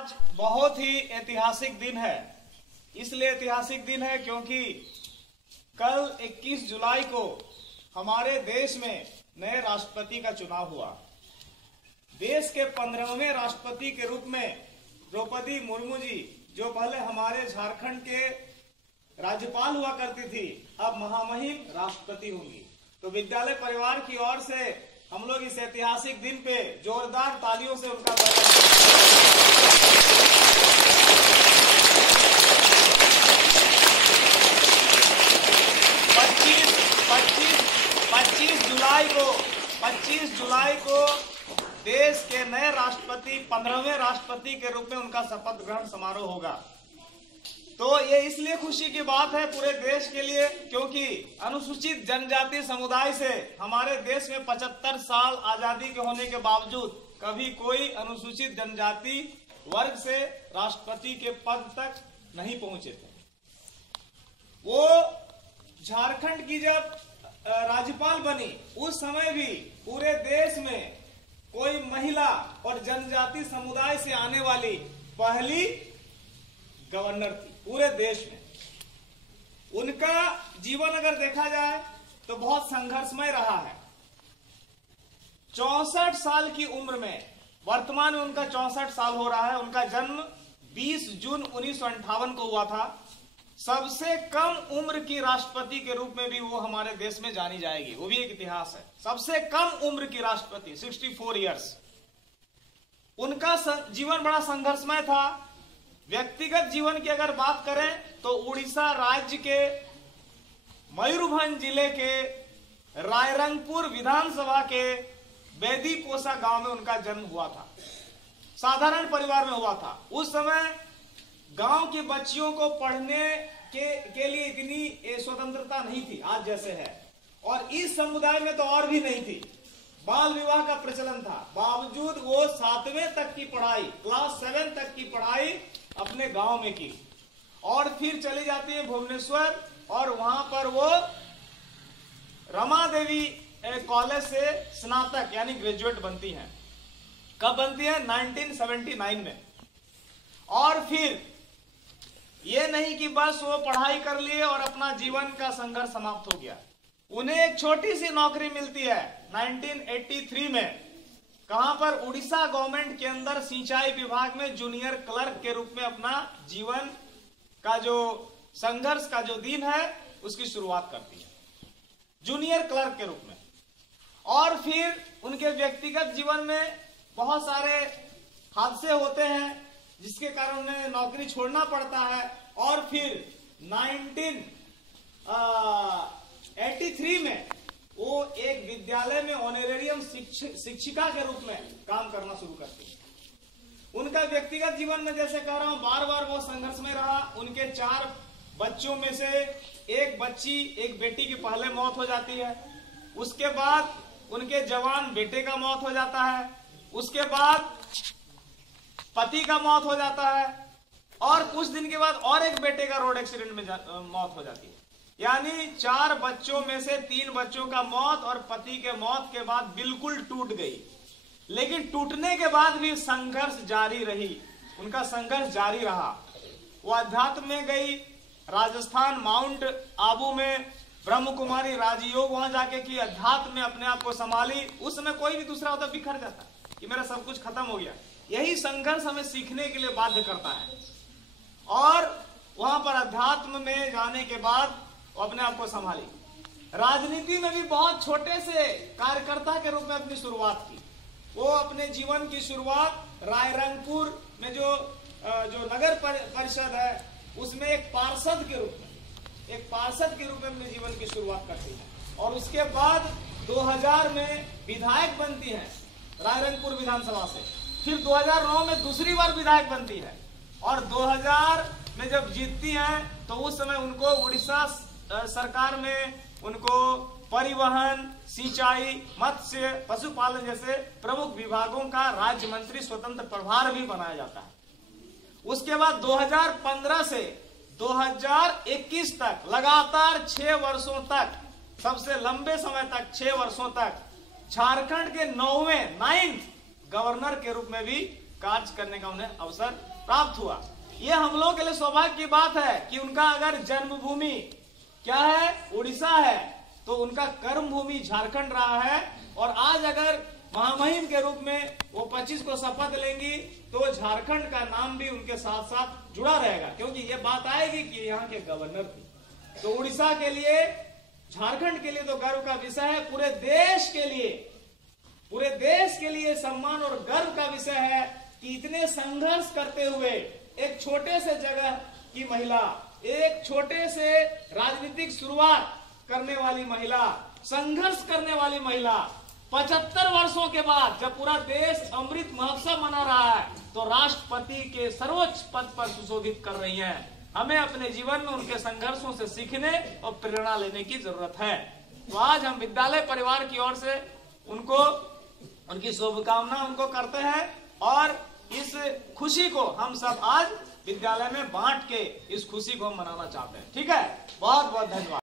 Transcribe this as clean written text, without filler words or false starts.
आज बहुत ही ऐतिहासिक दिन है। इसलिए ऐतिहासिक दिन है क्योंकि कल 21 जुलाई को हमारे देश में नए राष्ट्रपति का चुनाव हुआ। देश के 15वें राष्ट्रपति के रूप में द्रौपदी मुर्मू जी, जो पहले हमारे झारखंड के राज्यपाल हुआ करती थी, अब महामहिम राष्ट्रपति होंगी। तो विद्यालय परिवार की ओर से हम लोग इस ऐतिहासिक दिन पे जोरदार तालियों से उनका स्वागत। 25 जुलाई को देश के नए राष्ट्रपति 15वें राष्ट्रपति के रूप में उनका शपथ ग्रहण समारोह होगा। तो ये इसलिए खुशी की बात है पूरे देश के लिए क्योंकि अनुसूचित जनजाति समुदाय से हमारे देश में 75 साल आजादी के होने के बावजूद कभी कोई अनुसूचित जनजाति वर्ग से राष्ट्रपति के पद तक नहीं पहुंचे थे। वो झारखंड की जब राज्यपाल बनी उस समय भी पूरे देश में कोई महिला और जनजाति समुदाय से आने वाली पहली गवर्नर थी पूरे देश में। उनका जीवन अगर देखा जाए तो बहुत संघर्षमय रहा है। 64 साल की उम्र में, वर्तमान में उनका 64 साल हो रहा है। उनका जन्म 20 जून 1958 को हुआ था। सबसे कम उम्र की राष्ट्रपति के रूप में भी वो हमारे देश में जानी जाएगी, वो भी एक इतिहास है। सबसे कम उम्र की राष्ट्रपति 64 इयर्स। उनका जीवन बड़ा संघर्षमय था। व्यक्तिगत जीवन की अगर बात करें तो उड़ीसा राज्य के मयूरभंज जिले के रायरंगपुर विधानसभा के बेदीपोसा गांव में उनका जन्म हुआ था। साधारण परिवार में हुआ था। उस समय गांव की बच्चियों को पढ़ने के लिए इतनी स्वतंत्रता नहीं थी आज जैसे है, और इस समुदाय में तो और भी नहीं थी। बाल विवाह का प्रचलन था। बावजूद वो 7वें तक की पढ़ाई, क्लास 7 तक की पढ़ाई अपने गांव में की और फिर चली जाती है भुवनेश्वर और वहां पर वो रमा देवी कॉलेज से स्नातक यानी ग्रेजुएट बनती हैं। कब बनती है? 1979 में। और फिर ये नहीं कि बस वो पढ़ाई कर लिए और अपना जीवन का संघर्ष समाप्त हो गया। उन्हें एक छोटी सी नौकरी मिलती है 1983 में। कहां पर? उड़ीसा गवर्नमेंट के अंदर सिंचाई विभाग में जूनियर क्लर्क के रूप में अपना जीवन का जो संघर्ष का जो दिन है उसकी शुरुआत करती है जूनियर क्लर्क के रूप में। और फिर उनके व्यक्तिगत जीवन में बहुत सारे हादसे होते हैं जिसके कारण उन्हें नौकरी छोड़ना पड़ता है। और फिर 1983 में वो एक विद्यालय में ऑनरेरियम शिक्षिका के रूप में काम करना शुरू करती है। उनका व्यक्तिगत जीवन में जैसे कह रहा हूं बार बार वो संघर्ष में रहा। उनके 4 बच्चों में से एक बेटी की पहले मौत हो जाती है। उसके बाद उनके जवान बेटे का मौत हो जाता है। उसके बाद पति का मौत हो जाता है और कुछ दिन के बाद और एक बेटे का रोड एक्सीडेंट में मौत हो जाती है। यानी 4 बच्चों में से 3 बच्चों का मौत और पति के मौत के बाद बिल्कुल टूट गई। लेकिन टूटने के बाद भी संघर्ष जारी रही। उनका संघर्ष जारी रहा। वो अध्यात्म में गई। राजस्थान माउंट आबू में ब्रह्म कुमारी राजयोग वहां जाके की, अध्यात्म में अपने आप को संभाली। उस समय कोई भी दूसरा होता बिखर जाता कि मेरा सब कुछ खत्म हो गया। यही संघर्ष हमें सीखने के लिए बाध्य करता है। और वहां पर अध्यात्म में जाने के बाद वो अपने आप को संभाली। राजनीति में भी बहुत छोटे से कार्यकर्ता के रूप में अपनी शुरुआत की। वो अपने जीवन की शुरुआत रायरंगपुर में जो नगर परिषद है उसमें एक पार्षद के रूप में अपने जीवन की शुरुआत करती है। और उसके बाद 2000 में विधायक बनती है रायरंगपुर विधानसभा से। फिर 2009 में दूसरी बार विधायक बनती है और 2000 में जब जीतती हैं तो उस समय उनको उड़ीसा सरकार में उनको परिवहन, सिंचाई, मत्स्य, पशुपालन जैसे प्रमुख विभागों का राज्य मंत्री स्वतंत्र प्रभार भी बनाया जाता है। उसके बाद 2015 से 2021 तक लगातार 6 वर्षों तक, सबसे लंबे समय तक 6 वर्षों तक झारखंड के 9th गवर्नर के रूप में भी कार्य करने का उन्हें अवसर प्राप्त हुआ। ये हम लोग के लिए सौभाग्य की बात है कि उनका अगर जन्मभूमि क्या है, उड़ीसा है, तो उनका कर्म भूमि झारखंड रहा है। और आज अगर महामहिम के रूप में वो 25 को शपथ लेंगी तो झारखंड का नाम भी उनके साथ साथ जुड़ा रहेगा, क्योंकि ये बात आएगी कि यहाँ के गवर्नर थे। तो उड़ीसा के लिए, झारखंड के लिए तो गर्व का विषय है, पूरे देश के लिए सम्मान और गर्व का विषय है कि इतने संघर्ष करते हुए एक छोटे से जगह की महिला, एक छोटे से राजनीतिक शुरुआत करने वाली महिला, संघर्ष करने वाली महिला 75 वर्षों के बाद जब पूरा देश अमृत महोत्सव मना रहा है तो राष्ट्रपति के सर्वोच्च पद पर सुशोभित कर रही हैं। हमें अपने जीवन में उनके संघर्षों से सीखने और प्रेरणा लेने की जरूरत है। तो आज हम विद्यालय परिवार की ओर से उनको, उनकी शुभकामना उनको करते हैं और इस खुशी को हम सब आज विद्यालय में बांट के इस खुशी को हम मनाना चाहते हैं। ठीक है, बहुत बहुत धन्यवाद।